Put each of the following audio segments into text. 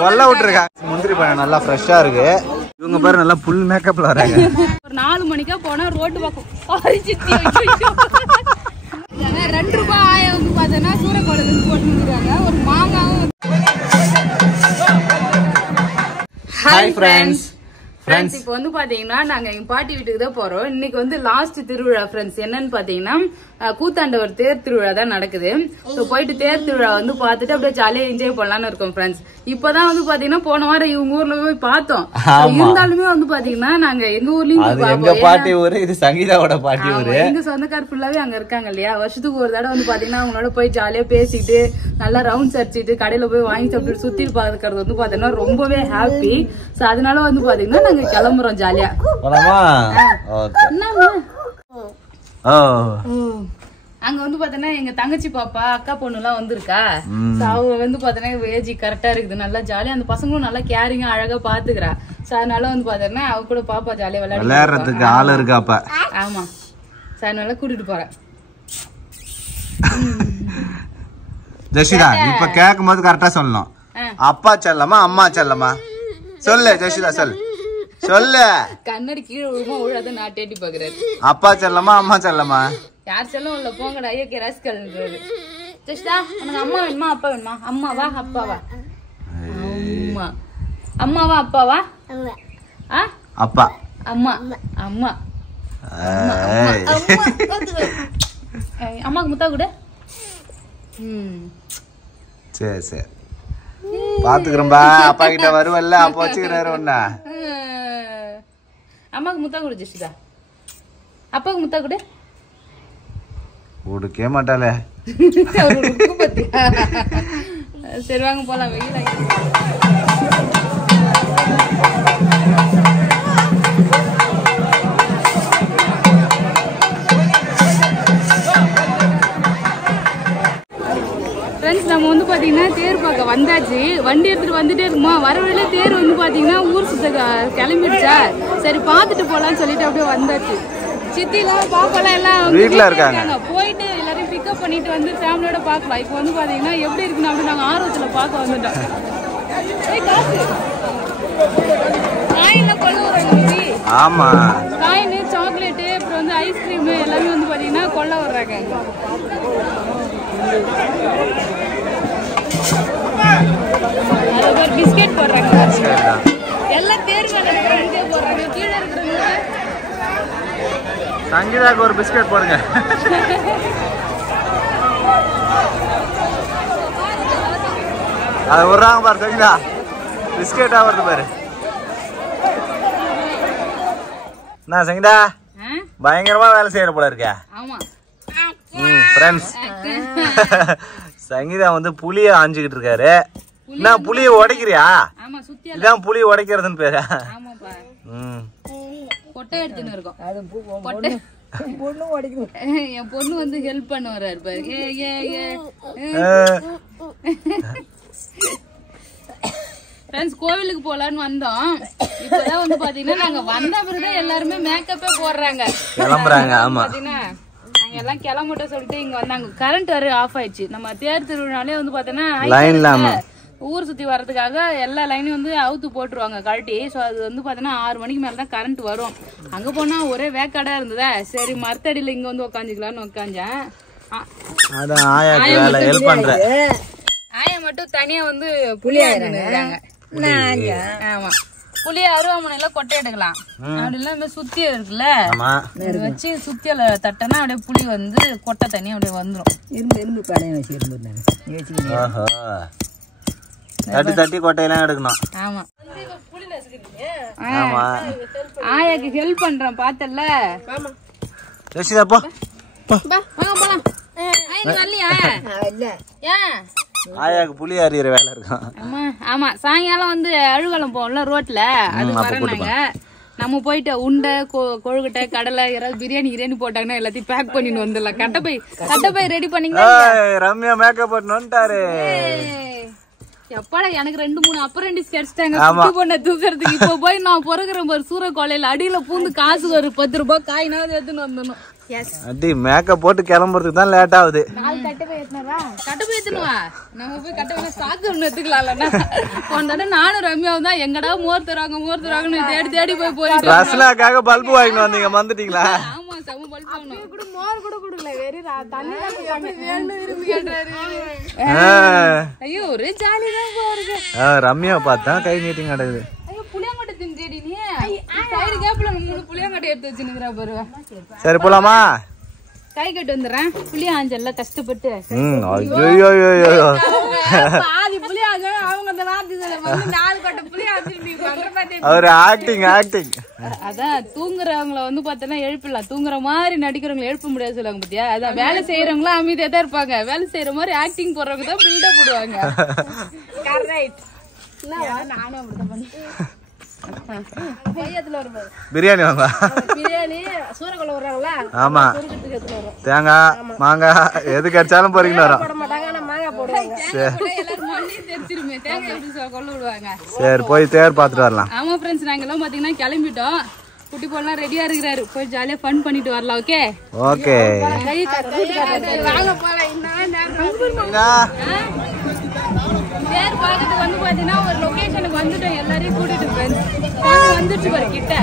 கொல்ல விட்டுருக்காங்க. முந்திரி பழம் நல்லா ஃப்ரெஷ்ஷா இருக்கு. இவங்க பாரு நல்லா ஃபுல் மேக்கப்ல வராங்க. ஒரு 4 மணிக்கா போனா ரோட்டு பக்கம் 2 ரூபாய் ஆயம் வந்து பார்த்தோன்னா சூரக்கோளத்துல போட்டுருக்காங்க. ஒரு மாங்காவும். Hi friends. ஃப்ரெண்ட்ஸ் இப்போ வந்து பாத்தீங்கன்னா நாங்க எங்க பாட்டி வீட்டுக்கு தான் போறோம். இன்னைக்கு வந்து லாஸ்ட் திருவிழா ஃப்ரெண்ட்ஸ். என்னன்னு பாத்தீங்கன்னா கூத்தாண்டவர் தேர் திருவிழா தான் நடக்குது. ஸோ போயிட்டு தேர் திருவிழா வந்து பாத்துட்டு அப்படியே ஜாலியா என்ஜாய் பண்ணலாம்னு இருக்கோம் ஃப்ரெண்ட்ஸ். இப்பதான் வந்து பாத்தீங்கன்னா போன வாரம் இவங்க ஊர்ல போய் பார்த்தோம். இருந்தாலுமே வந்து பாத்தீங்கன்னா நாங்க எங்க ஊர்லயும் எங்க பாட்டி ஊரு, இது சங்கீதாவோட பாட்டி ஊரு. எங்க சொந்தக்கார ஃபுல்லாவே அங்க இருக்காங்க இல்லையா. வருஷத்துக்கு ஒரு தடவை வந்து பாத்தீங்கன்னா அவங்களோட போய் ஜாலியா பேசிட்டு நல்லா ரவுண்ட்ஸ் அடிச்சிட்டு கடையில போய் வாங்கி சாப்பிட்டு சுத்தி பாக்குறது வந்து பாத்தீங்கன்னா ரொம்பவே ஹாப்பி. சோ அதனால வந்து பாத்தீங்கன்னா நாங்க கிளம்புறோம் ஜாலியா. அங்க வந்து பாத்தீங்கன்னா எங்க தங்கச்சி பாப்பா அக்கா பொண்ணு எல்லாம் வந்திருக்கா. அவங்க வந்து பாத்தீங்கன்னா ஏஜ் கரெக்டா இருக்குது. நல்லா ஜாலியா அந்த பசங்களும் நல்லா கேரிங்கா அழகா பாத்துக்கிறா. சோ அதனால வந்து பாத்தீங்கன்னா அவ கூட பாப்பா ஜாலியா விளையாடுறதுக்கு ஆள் இருக்கா அப்ப. ஆமா, சோ அதனால கூட்டிட்டு போறேன். ஜெஷிதா இப்ப கேட்கும் போது கரெக்டா சொல்லணும். அப்பா செல்லமா அம்மா செல்லமா சொல்லு ஜெஷிதா, சொல்லு சொல்லு. கண்ணடி கீழே விழுமா விழாத நான் டேட்டி பாக்குறாரு. அப்பா செல்லமா அம்மா செல்லமா? யார் செல்லம் இல்ல போங்கடா. ஐயோ ராஸ்கல். ஜெஷிதா உனக்கு அம்மா வேணுமா அப்பா வேணுமா? அம்மாவா அப்பாவா? அம்மா. அம்மாவா அப்பாவா? அப்பா. அம்மா. அம்மா. அம்மாக்கு முத்தா கூட. சரி சரி பாத்துக்கிறோம்பா. அப்பா கிட்ட வருவல்ல அப்ப வச்சுக்கிறாரு ஒண்ணா. அம்மாக்கு முத்தா கூட ஜெஷிதா. அப்பாவுக்கு முத்தா கூட. கொடுக்கே மாட்டாளே. சரி வாங்க போலாம். வெயில் ஃப்ரெண்ட்ஸ் நம்ம வந்து பாத்தீங்கன்னா தேர் பார்க்க வந்தாச்சு. வண்டி எடுத்துட்டு வந்துட்டே இருக்குமா. வர வழியில தேர் வந்து பாத்தீங்கன்னா ஊர் சுத்த கிளம்பிடுச்சா. சரி பாத்துட்டு போலான்னு சொல்லிட்டு அப்படியே வந்தாச்சு. சித்திலாம் பாப்பெல்லாம் எல்லாம் வீட்டுல இருக்காங்க. போயிட்டு எல்லாரையும் பிக்கப் பண்ணிட்டு வந்து ஃபேமிலியோட பாக்கலாம். இப்போ வந்து பாத்தீங்கன்னா எப்படி இருக்குன்னு அப்படி நாங்க ஆர்வத்துல பார்க்க வந்துட்டோம். காயின்லாம் கொள்ள வர்றாங்க. ஆமா, காயின், சாக்லேட்டு, அப்புறம் வந்து ஐஸ்கிரீம் எல்லாமே வந்து பாத்தீங்கன்னா கொள்ள வர்றாங்க. பிஸ்கெட் போடுறாங்க. எல்லாம் தேர் மேல இருக்கிறவங்க போடுறாங்க. கீழே இருக்கிறவங்க சங்கீதாக்கு ஒரு பிஸ்கெட் போடுங்க. அது விடுறாங்க பாரு சங்கீதா. பிஸ்கெட்டா வருது பாரு. என்ன சங்கீதா பயங்கரமா வேலை செய்யற போல இருக்க. ஆமா ஃப்ரெண்ட்ஸ், சங்கீதா வந்து புளிய ஆஞ்சிக்கிட்டு இருக்காரு. என்ன புளிய உடைக்கிறியா? இதான் புளிய உடைக்கிறதுன்னு பேரு. கொட்டை எடுத்துன்னு இருக்கோம். என் பொண்ணு வந்து ஹெல்ப் பண்ண வர்றாரு பாரு. கோவிலுக்கு போலான்னு வந்தோம். இப்பதான் வந்து பாத்தீங்கன்னா நாங்க வந்த பிறகு எல்லாருமே மேக்கப்பே போடுறாங்க, கிளம்புறாங்க. ஆமா, நாங்க எல்லாம் கிளம்பிட்ட சொல்லிட்டு இங்க வந்தாங்க. கரண்ட் வர ஆஃப் ஆயிடுச்சு. நம்ம தேர் திருவிழாலே வந்து பாத்தீங்கன்னா ஊர் சுத்தி வர்றதுக்காக எல்லா லைனையும் வந்து அவுத்து போட்டுருவாங்க கழட்டி. ஸோ அது வந்து பாத்தீங்கன்னா 6 மணிக்கு மேலதான் கரண்ட் வரும். அங்க போனா ஒரே வேக்காடா இருந்ததா. சரி மரத்தடியில இங்க வந்து உக்காந்துக்கலாம்னு உக்காந்தேன். ஆயா மட்டும் தனியா வந்து புளியாங்க. ஆமா, புளிய அருவாமனையில கொட்டை எடுக்கலாம். அப்படி இல்லாம சுத்திய இருக்குல்ல, வச்சு சுத்தியில தட்டனா அப்படியே புளி வந்து கொட்டை தனியா அப்படியே வந்துரும். இரும்பு பழைய வச்சு தட்டி தட்டி கொட்டையெல்லாம் எடுக்கணும். ஆமா, ஆயாக்கு ஹெல்ப் பண்றேன் பாத்தல. போலாம். ஆயாக்கு புளி அறியிற வேலை இருக்கும். ஆமா, சாயங்காலம் வந்து அழுகலம் போவோம்ல ரோட்ல, அது வராங்க. நம்ம போயிட்டு உண்டை, கொழுக்கட்டை, கடலை, யாராவது பிரியாணி போட்டாங்கன்னா எல்லாத்தையும் பேக் பண்ணிட்டு வந்துடலாம். கட்டப்பை ரெடி பண்ணீங்க. ரம்யா மேக்கப் பண்ணு வந்துட்டாரு. எப்பாடா எனக்கு 2-3 அப்ரெண்டிஸ் கிடைச்சிட்டாங்க பொண்ண தூக்குறதுக்கு. இப்ப போய் நான் பொறுக்கிறேன் பாரு சூரக்கோளையில அடியில பூந்து காசு ஒரு 10 ரூபாய் காயினாவது எடுத்துன்னு வந்துடணும். அடி மேக்கப் போட்டு கிளம்புறதுக்கு தான் லேட் ஆகுது. கட்டு போய் ஏத்துனுவா நம்ம போய் கட்ட வேணா சாக்கு ஒண்ணு எடுத்துக்கலாம்ல. போன நானும் ரம்யாவும் தான் எங்கடா மோர் தருவாங்கன்னு தேடி தேடி போயிட்டு ரஸ்னாக்காக பல்பு வாங்கிட்டு வந்தீங்க, வந்துட்டீங்களா? ஆமா செம பல்பு வாங்கணும். மோர் கூட குடுக்கல, வெறி தண்ணி வேணும் இருந்து கேட்டாரு. ஐயோ ஒரே ஜாலி தான் போறது. ரம்யா பார்த்தா கை நீட்டிங் நடக்குது. ஐயோ புளியங்கட்டை தின்னுடி நீ. சைடு கேப்ல 3 புளியங்கட்டை எடுத்து வச்சிருக்கா பாரு. சரி போலாமா? கை கட்டு வந்துறேன். புளிய ஆஞ்சல்ல கஷ்டப்பட்டு. ஐயோ பாதி புளிய ஆஞ்ச அவங்க அந்த வார்த்தையில வந்து 4 கட்ட புளிய ஆஞ்சிட்டு வந்துட்டாங்க. அவர் ஆக்டிங். அதான் தூங்குறவங்கள வந்து பார்த்தா எழுப்பலாம், தூங்குற மாதிரி நடிக்கிறவங்களை எழுப்ப முடியாது சொல்லுவாங்க பாத்தியா. அதான் வேலை செய்யறவங்களும் அமைதியா தான் இருப்பாங்க, வேலை செய்யற மாதிரி ஆக்டிங் போடுறவங்க தான் பில்டப் போடுவாங்க. கரெக்ட். நானும் அப்படிதான் பண்ணேன். பிரியாணி வாங்க. பிரியாணி சூரக்குள்ள வர்றாங்களா? ஆமா, தேங்காய் மாங்காய் எது கிடைச்சாலும் பொறிக்கிட்டு வரோம். சரி போய் தேர் பாத்துட்டு வரலாம். ஆமா ஃப்ரெண்ட்ஸ், நாங்க எல்லாம் பாத்தீங்கன்னா கிளம்பிட்டோம். குட்டி போலாம் ரெடியா இருக்கிறாரு, போய் ஜாலியா ஃபன் பண்ணிட்டு வரலாம். Okay okay. தேர் பாக்கிறதுக்கு வந்து பாத்தீங்கன்னா ஒரு லொகேஷனுக்கு வந்துட்டோம், எல்லாரையும் கூட்டிட்டு ஃப்ரெண்ட்ஸ் வந்துருச்சு பாரு கிட்ட.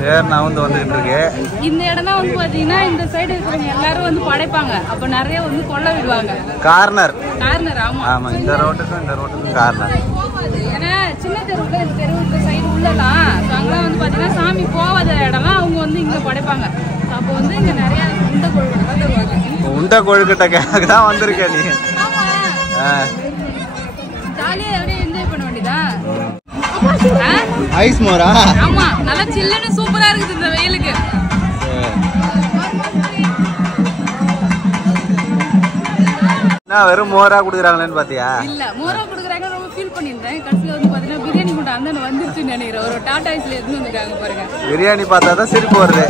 தேர் நான் வந்துட்டு இருக்கேன். இந்த இடம் தான் வந்து பாத்தீங்கன்னா இந்த சைடு இருக்கிறவங்க எல்லாரும் வந்து படைப்பாங்க, அப்ப நிறைய வந்து கொள்ள விடுவாங்க. கார்னர். ஆமா ஆமா, இந்த ரோட்டுக்கும் கார்னர். ஏன்னா சின்ன தெருவுல இந்த தெருவுக்கு சைடு உள்ளலாம் அங்கெல்லாம் வந்து பாத்தீங்கன்னா சாமி போவாத இடம்லாம் அவங்க வந்து இங்க படைப்பாங்க. அப்ப வந்து இங்க நிறைய உண்டை கொழுக்கட்டை தருவாங்க. உண்டை கொழுக்கட்டைக்காக தான் வந்திருக்கேன் நீ. ஜாலியா அப்படியே என்ஜாய் பண்ண வேண்டியதான். ஐஸ் மோரா? ஆமா, நல்லா சில்லுன்னு சூப்பரா இருக்குது இந்த வெயிலுக்கு. என்ன வெறும் மோரா குடுக்குறாங்களேன்னு பாத்தியா? இல்ல மோரா குடுக்குறாங்க ரொம்ப ஃபீல் பண்ணிருந்தேன். கடைசில வந்து பாத்தீங்கன்னா பிரியாணி கூட அந்த வந்துருச்சுன்னு நினைக்கிறேன். ஒரு டாடா ஐஸ்ல எடுத்து வந்துருக்காங்க பாருங்க. பிரியாணி பார்த்தா தான் சிரிப்பு வருது.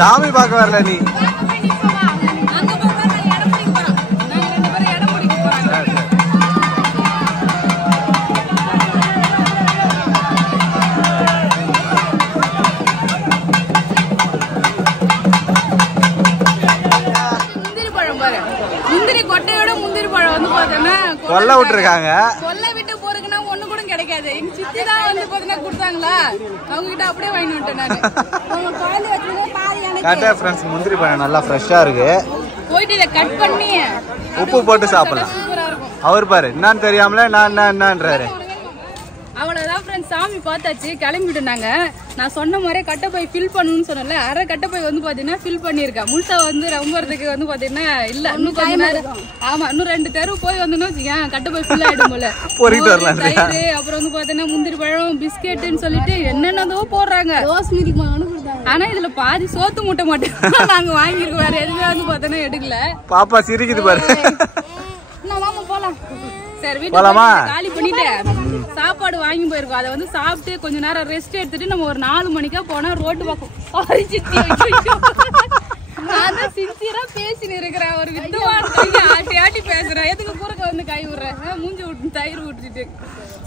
சாமி பார்க்க வரல நீ. அங்க போறோம், இடம் பிடிக்க போறோம். நாங்க 2 பேரும் இடம் பிடிக்க போறோம். முந்திரி பழம் பாரு, முந்திரி கொட்டையோட முந்திரி பழம் வந்து பாத்தீங்கன்னா கொல்ல விட்டுருக்காங்க. கொல்ல விட்டு போறதுக்குன்னா ஒண்ணு கூட கிடைக்காது. எங்க சித்தி தான் வந்து பாத்தீங்கன்னா கொடுத்தாங்களா, அவங்க கிட்ட அப்படியே வாங்கி வந்துட்டேன் நானு. அவங்க காலி வச்சுனா பாதி எனக்கு. காட்டா ஃப்ரெண்ட்ஸ், முந்திரி பழம் நல்லா ஃப்ரெஷ்ஷா இருக்கு. போயிட்டு இத கட் பண்ணி உப்பு போட்டு சாப்பிடலாம். சூப்பரா இருக்கும். அவர் பாரு என்னன்னு தெரியாமல நான் என்னன்றாரு. அவ்வளவுதான் ஃப்ரெண்ட்ஸ், சாமி பார்த்தாச்சு, கிளம்பிட்டு நாங்க. நான் சொன்ன மாதிரியே கட்டை போய் ஃபில் பண்ணணும்னு சொன்னல, அரை கட்டை போய் வந்து பாத்தீங்கன்னா ஃபில் பண்ணிருக்கேன். முழுசா வந்து ரொம்பறதுக்கு வந்து பாத்தீங்கன்னா இல்ல, இன்னும் கொஞ்ச நேரம். ஆமா, இன்னும் 2 தெரு போய் வந்தோம்னு வச்சுக்கேன், கட்டை போய் ஃபில் ஆயிடும் போல. தயிர், அப்புறம் வந்து பாத்தீங்கன்னா முந்திரி பழம், பிஸ்கெட்டுன்னு சொல்லிட்டு என்னென்னதோ போடுறாங்க. ஆனா இதுல பாதி சோத்து மூட்டை மட்டும் நாங்க வாங்கிருக்கோம், வேற எதுவுமே வந்து பாத்தீங்கன்னா எடுக்கல. பாப்பா சிரிக்குது பாரு. வாங்க போலாம். சரி, வீட்டுக்கு காலி பண்ணிட்டு சாப்பாடு வாங்கி போயிருக்கோம். அதை வந்து சாப்பிட்டு கொஞ்ச நேரம் ரெஸ்ட் எடுத்துட்டு நம்ம ஒரு 4 மணிக்கா போனா ரோட்டு பக்கம். நான் தான் சின்சியரா பேசின்னு இருக்கிறேன், ஒரு வித்துவான் ஆட்டி ஆட்டி பேசுறேன். எதுக்கு குறுக்க வந்து கை விடுறேன், மூஞ்சி விட்டு தயிர் விட்டுட்டு.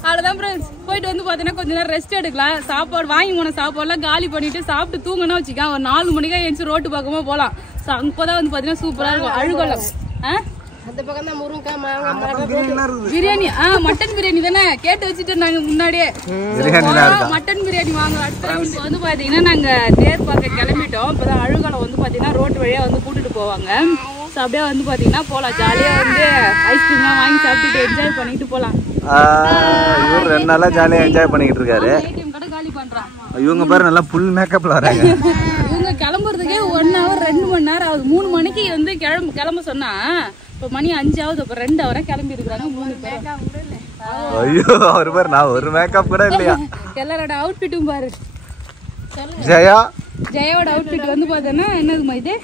அவ்வளவுதான் ஃப்ரெண்ட்ஸ், போயிட்டு வந்து பாத்தீங்கன்னா கொஞ்ச நேரம் ரெஸ்ட் எடுக்கலாம். சாப்பாடு வாங்கி போன சாப்பாடுலாம் காலி பண்ணிட்டு சாப்பிட்டு தூங்கணும் வச்சுக்கா, ஒரு 4 மணிக்கா எழுந்து ரோட்டு பக்கமா போலாம். அங்கதான் வந்து பாத்தீங்கன்னா சூப்பரா இருக்கும். அழுகலம் பிரியாணி, மட்டன் பிரியாணி தானே கேட்டு வச்சுட்டு நாங்க முன்னாடியே மட்டன் பிரியாணி வாங்க. அடுத்த வந்து பாத்தீங்கன்னா நாங்க தேர் பார்க்க கிளம்பிட்டோம். இப்பதான் அழுகலம் வந்து பாத்தீங்கன்னா ரோட்டு வழியா வந்து கூட்டிட்டு போவாங்க. அப்படியே வந்து பாத்தீங்கன்னா போலாம், ஜாலியா வந்து ஐஸ்கிரீம் எல்லாம் வாங்கி சாப்பிட்டுட்டு என்ஜாய் பண்ணிட்டு போலாம். இவர் 2 நாளா ஜாலியா என்ஜாய் பண்ணிட்டு இருக்காரு. காலி பண்றான். இவங்க பாரு நல்லா ஃபுல் மேக்கப்ல வராங்க. இவங்க கிளம்புறதுக்கே 1 hour 2 மணி நேரம் ஆகுது. 3 மணிக்கு வந்து கிளம்ப சொன்னா இப்ப மணி 5 ஆகுது. அப்ப 2 hour கிளம்பி இருக்கிறாங்க 3 பேர். ஐயோ, அவர் பாரு, நான் ஒரு மேக்கப் கூட இல்லையா. எல்லாரோட அவுட்ஃபிட்டும் பாரு. ஜெயாவோட அவுட்ஃபிட் வந்து பார்த்தோன்னா என்னதுமா இது?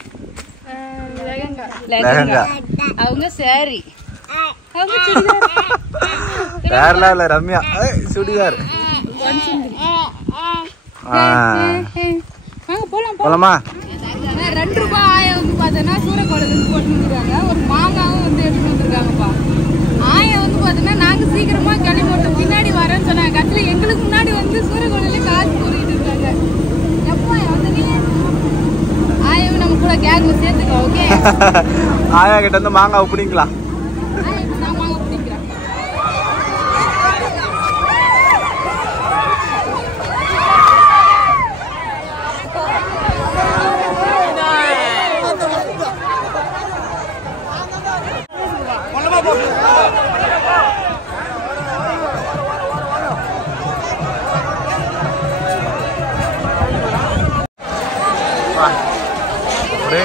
லெஹங்கா. அவங்க சாரி, அவங்க சுடிதார். இல்ல ரம்யா சுடிதார். போலாமா? 2 ரூபாய் ஆயம் வந்து பார்த்தோன்னா சூரக்கோளத்துல இருந்து போட்டு வந்துருக்காங்க. ஒரு மாங்காவும் வந்து எடுத்துட்டு வந்துருக்காங்கப்பா. ஆயம் வந்து பார்த்தோன்னா நாங்க சீக்கிரமா கிளம்பிட்டோம், பின்னாடி வரேன்னு சொன்னாங்க. கடைசியில எங்களுக்கு முன்னாடி வந்து சூரக்கோளத்துல காசு கூறிட்டு இருக்காங்க. எப்போ வந்து ஆயா கிட்ட இருந்து மாங்காய் பிடிக்கலாம்.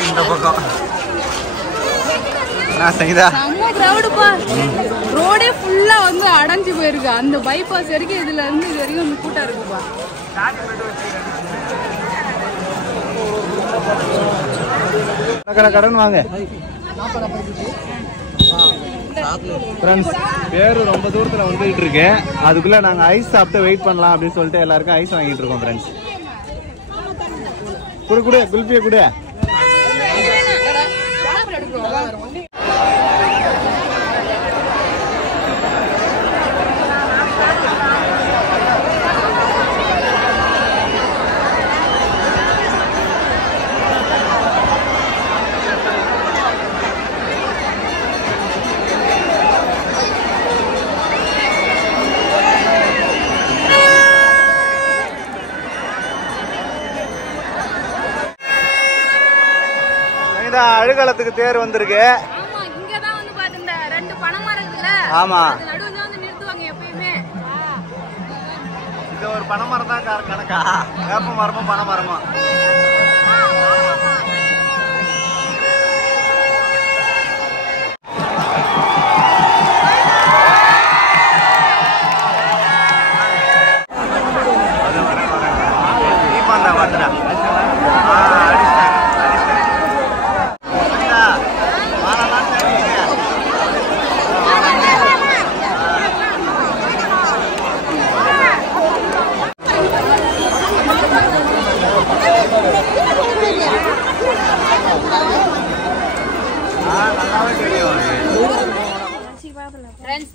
இந்த பக்கம் ரோடே ஃபுல்லா வந்து அடைஞ்சு போயிருக்கு. அந்த பைபாஸ் வரைக்கும் இதுல இருந்து இது வரைக்கும் கூட்டம் இருக்குப்பா. கடன் வாங்க பேரு ரொம்ப தூரத்துல வந்துட்டு இருக்கேன். அதுக்குள்ள நாங்க ஐஸ் சாப்பிட்டு வெயிட் பண்ணலாம் அப்படின்னு சொல்லிட்டு எல்லாருக்கும் ஐஸ் வாங்கிட்டு இருக்கோம். ஃப்ரெண்ட்ஸ் குடு குடு குல்பியை குடு. அழுகலத்துக்கு தேர் வந்திருக்கு. ஆமா இது ஒரு பனைமரம் தான் கணக்கா? வேப்ப மரமும் பனை மரமும்.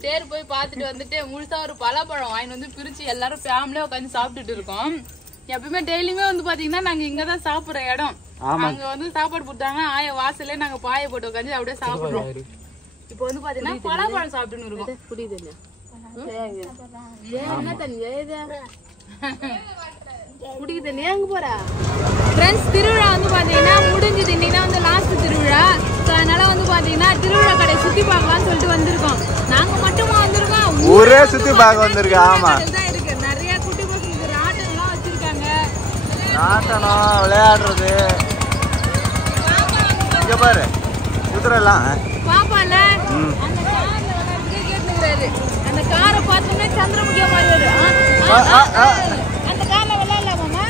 தேர் போய் பார்த்துட்டு வந்துட்டு முழுசா ஒரு பலாப்பழம் வாங்கிட்டு வந்து பிரிச்சு எல்லாரும் ஃபேமிலியா உட்காந்து சாப்பிட்டுட்டு இருக்கோம். எப்பவுமே டெய்லியுமே வந்து பாத்தீங்கன்னா நாங்க இங்கதான் சாப்பிடுற இடம். அங்க வந்து சாப்பாடு கொடுத்தாங்கன்னா ஆய வாசல்ல நாங்க பாய போட்டு உட்காந்து அப்படியே சாப்பிடுறோம். இப்ப வந்து பாத்தீங்கன்னா பலாப்பழம் சாப்பிட்டுன்னு இருக்கோம். புரியுது குடிக்குது நீ அங்க போற. ஃப்ரெண்ட்ஸ் திருவிழா வந்து பாத்தீங்கன்னா முடிஞ்சது. இன்னைக்கு வந்து லாஸ்ட் திருவிழா. அதனால வந்து பாத்தீங்கன்னா திருவிழா கடை சுத்தி பார்க்கலாம்னு சொல்லிட்டு வந்திருக்கோம். நாங்க மட்டுமா வந்திருக்கோம், ஊரே சுத்தி பார்க்க வந்திருக்கோம். ஆமா இருக்கு நிறைய குட்டி பசங்களுக்கு ராட்டம் எல்லாம் வச்சிருக்காங்க. ராட்டனம் விளையாடுறது இங்க பாரு குதிரைலாம் பாப்பால அந்த கார்ல விளையாடுறதுக்கு கேட்டுக்கிறாரு. அந்த காரை பார்த்தோம்னா சந்திரமுகியா மாதிரி அந்த கார்ல விளையாடலாமா?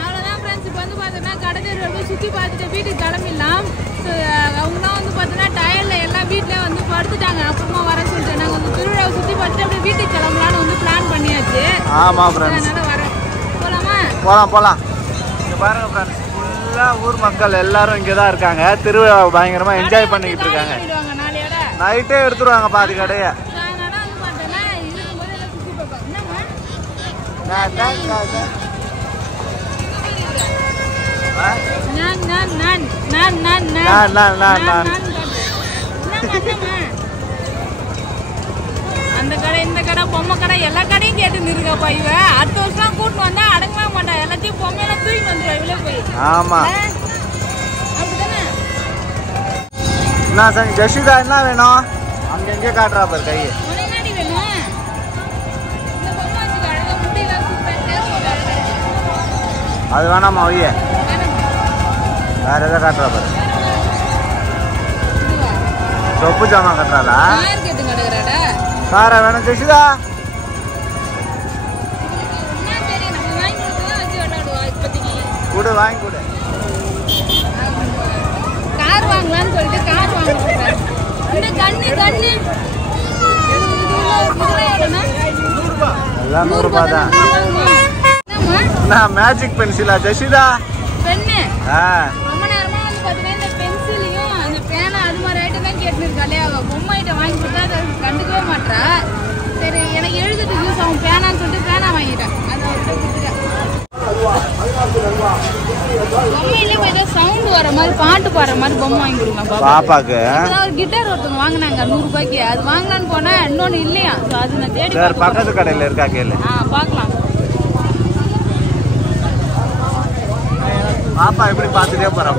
அவ்வளவுதான் ஃப்ரெண்ட்ஸ். இப்போ வந்து பாத்தீங்கன்னா கடை தெருவில் சுத்தி பார்த்துட்டு வீட்டுக்கு கிளம்பிடலாம். அவங்களாம் வந்து பாத்தீங்கன்னா டயர்ல எல்லாம் வீட்டுல வந்து படுத்துட்டாங்க. அப்புறமா வர சொல்லிட்டு நாங்க வந்து திருவிழாவை சுத்தி பார்த்துட்டு அப்படியே வீட்டுக்கு கிளம்பலான்னு வந்து பிளான் பண்ணியாச்சு. ஆமா ஃப்ரெண்ட்ஸ் அதனால வரோம். போலாமா? போலாம் போலாம். இங்க பாருங்க ஃப்ரெண்ட்ஸ் ஃபுல்லா ஊர் மக்கள் எல்லாரும் இங்கதான் இருக்காங்க. திருவிழா பயங்கரமா என்ஜாய் பண்ணிட்டு இருக்காங்க. நைட்டே எடுத்துருவாங்க பாதி கடைய. அந்த கடை இந்த கடை பொம்மை கடை எல்லா கடையும் கேட்டு இருக்கப்பா. இவ அடுத்த வருஷம் கூட்டு வந்தா அடங்கவே மாட்டா. எல்லாத்தையும் பொம்மையெல்லாம் தூக்கி வந்துருவா இவ்வளோ போய். ஆமா அப்படித்தானே? என்ன சார் ஜஷிதா என்ன வேணும்? அங்க எங்கே காட்டுறா பாரு கை. முன்னாடி வேணும் இந்த பொம்மை வச்சு அழகா முட்டையெல்லாம் அது வேணாமா? ஒய்ய வேற எதாவது காட்டுறா பாரு. சொப்பு ஜாமான் கட்டுறாளா? காரா வேணும் ஜஷிதா? கூட வாங்கி கூட. கார் வாங்கலாம்னு சொல்லிட்டு கார் வாங்குறேன். இந்த கண்ணு எல்லாம் 100 ரூபாய் தான். மேஜிக் பென்சிலா ஜஷிதா? பென்னு ரொம்ப நேரமா வந்து பாத்தீங்கன்னா இந்த பென்சிலையும் அந்த பேனா அது மாதிரி ஐட்டம் தான் கேட்டு இருக்காளே. அவ பொம்மை ஐட்டம் வாங்கி கொடுத்தா அதை கண்டுக்கவே மாட்டா. சரி எனக்கு எழுதுறதுக்கு யூஸ் ஆகும் பேனான்னு சொல்லிட்டு பேனா வாங்கிட்டேன். அதை அவர்கிட்ட கொடுத்துட்டேன். பொம்மையிலே போய் சவுண்ட் சவுண்ட் வர மாதிரி பாட்டு பாடுற மாதிரி பொம்மை வாங்கி கொடுங்க பாப்பாக்கு. ஒரு கிட்டார் ஒருத்தவங்க வாங்கினாங்க 100 ரூபாய்க்கு. அது வாங்கலான்னு போனா இன்னொன்னு இல்லையா. அது நான் தேடி பக்கத்து கடையில இருக்கா கேளு. பாக்கலாம். பாப்பா எப்படி பாத்துட்டே போறா.